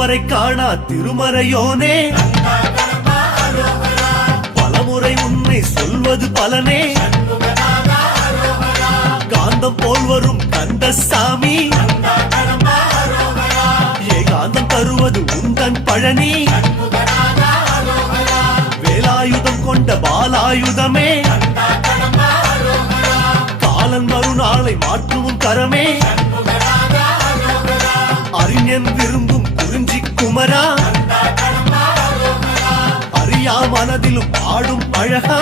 இதுவரை காணா திருமறையோனே, பலமுறை உன்னை சொல்வது பலனே, காந்தம் போல் வரும் கந்தசாமி, ஏகாந்தம் தருவது உந்தன் பழனி, வேலாயுதம் கொண்ட பாலாயுதமே, காலன் மறுநாளை மாற்றும் கரமே, அறிஞன் விரும்பும் குறிஞ்சி குமரா, அறியா மனதிலும் ஆடும் அழகா,